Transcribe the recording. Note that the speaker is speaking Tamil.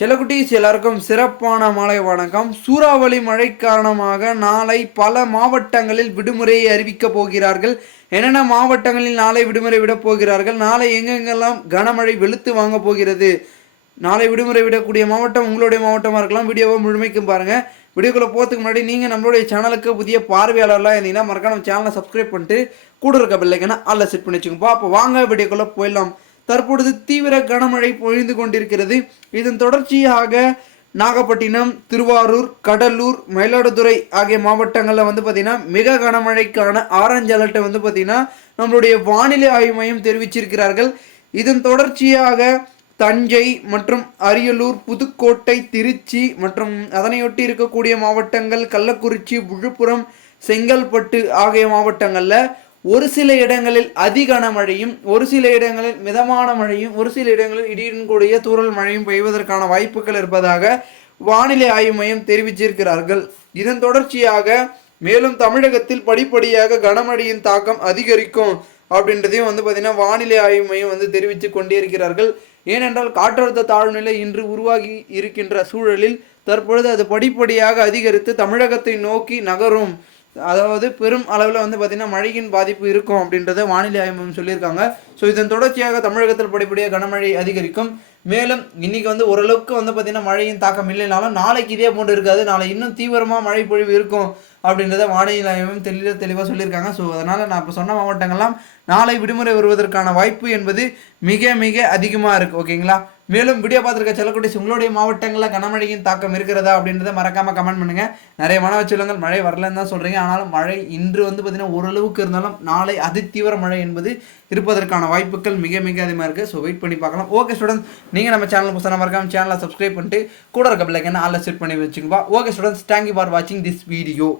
செல்லக்குட்டீஸ் எல்லாருக்கும் சிறப்பான மாலை வணக்கம். சூறாவளி மழை காரணமாக நாளை பல மாவட்டங்களில் விடுமுறையை அறிவிக்கப் போகிறார்கள். என்னென்ன மாவட்டங்களில் நாளை விடுமுறை விடப் போகிறார்கள்? நாளை எங்கெங்கெல்லாம் கனமழை வெளுத்து வாங்க போகிறது? நாளை விடுமுறை விடக்கூடிய மாவட்டம் உங்களுடைய மாவட்டமாக இருக்கலாம். வீடியோவை முழுமைக்கும் பாருங்கள் வீடியோக்குள்ளே போகிறதுக்கு முன்னாடி நீங்கள் நம்மளுடைய சேனலுக்கு புதிய பார்வையாளர்லாம் இருந்தீங்கன்னா மறக்காம சேனலை சப்ஸ்கிரைப் பண்ணிட்டு கூட இருக்க பிள்ளைங்கன்னா அல்ல செட் பண்ணி வச்சுக்கோப்பா அப்போ வாங்க வீடியோக்குள்ளே போயிடலாம். தற்பொழுது தீவிர கனமழை பொழிந்து கொண்டிருக்கிறது. இதன் தொடர்ச்சியாக நாகப்பட்டினம் திருவாரூர் கடலூர் மயிலாடுதுறை ஆகிய மாவட்டங்களில் வந்து பார்த்திங்கன்னா மிக கனமழைக்கான ஆரஞ்சு அலர்ட்டை வந்து பார்த்திங்கன்னா நம்மளுடைய வானிலை ஆய்வு மையம் தெரிவிச்சிருக்கிறார்கள். இதன் தொடர்ச்சியாக தஞ்சை மற்றும் அரியலூர் புதுக்கோட்டை திருச்சி மற்றும் அதனையொட்டி இருக்கக்கூடிய மாவட்டங்கள் கள்ளக்குறிச்சி விழுப்புரம் செங்கல்பட்டு ஆகிய மாவட்டங்களில் ஒரு சில இடங்களில் அதி கனமழையும் ஒரு சில இடங்களில் மிதமான மழையும் ஒரு சில இடங்களில் இடியுடன் கூடிய தூரல் மழையும் பெய்வதற்கான வாய்ப்புகள் இருப்பதாக வானிலை ஆய்வு மையம் தெரிவிச்சிருக்கிறார்கள். இதன் தொடர்ச்சியாக மேலும் தமிழகத்தில் படிப்படியாக கனமழையின் தாக்கம் அதிகரிக்கும் அப்படின்றதையும் வந்து பார்த்திங்கன்னா வானிலை ஆய்வு மையம் வந்து தெரிவித்து கொண்டே இருக்கிறார்கள் ஏனென்றால் காற்றழுத்த தாழ்நிலை இன்று உருவாகி இருக்கின்ற சூழலில் தற்பொழுது அது படிப்படியாக அதிகரித்து தமிழகத்தை நோக்கி நகரும் அதாவது பெரும் அளவில் வந்து பார்த்திங்கன்னா மழையின் பாதிப்பு இருக்கும் அப்படின்றத வானிலை ஆய்வு சொல்லியிருக்காங்க. ஸோ இதன் தொடர்ச்சியாக தமிழகத்தில் படிப்படியாக கனமழை அதிகரிக்கும். மேலும் இன்றைக்கி வந்து ஓரளவுக்கு வந்து பார்த்திங்கன்னா மழையின் தாக்கம் இல்லைனாலும் நாளைக்கு இதே போன்று இருக்காது. நாளை இன்னும் தீவிரமாக மழை பொழிவு இருக்கும் அப்படின்றத வானிலை ஆய்வும் தெளிவாக தெளிவாக சொல்லியிருக்காங்க. ஸோ அதனால் நான் இப்போ சொன்ன மாவட்டங்கள்லாம் நாளை விடுமுறை வருவதற்கான வாய்ப்பு என்பது மிக மிக அதிகமாக இருக்குது ஓகேங்களா மேலும் வீடியோ பார்த்துருக்க செல்லக்குட்டிஸ் உங்களுடைய மாவட்டங்களில் கனமழையின் தாக்கம் இருக்கிறதா அப்படின்றத மறக்காமல் கமெண்ட் பண்ணுங்கள் நிறைய மன மழை வரலன்னு தான் சொல்கிறீங்க ஆனாலும் மழை இன்று வந்து பார்த்திங்கன்னா ஓரளவுக்கு இருந்தாலும் நாளை அதிதீவிர மழை என்பது இருப்பதற்கான வாய்ப்புகள் மிக மிக அதிகமாக இருக்குது ஸோ வெயிட் பண்ணி பார்க்கலாம். ஓகே ஸ்டூடெண்ட்ஸ் நீங்கள் நம்ம சேனல் புதுசாக மறக்காம சேனலை சப்ஸ்கிரைப் பண்ணிட்டு கூட இருக்க பிள்ளைங்க ஆளில் செட் பண்ணி வச்சுக்கோப்பா okay students thank you for வாட்சிங் திஸ் வீடியோ